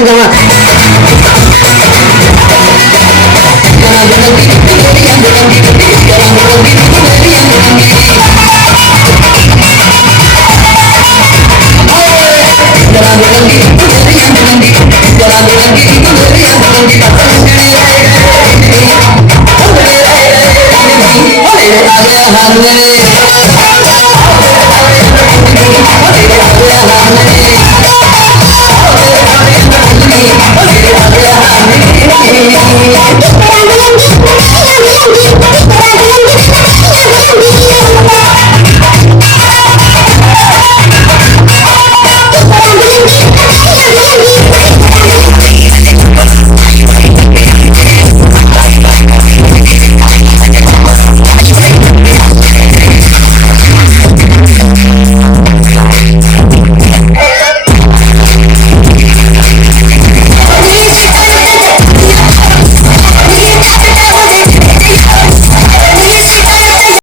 on, come on. I'm I'm gonna get you, I'm gonna you.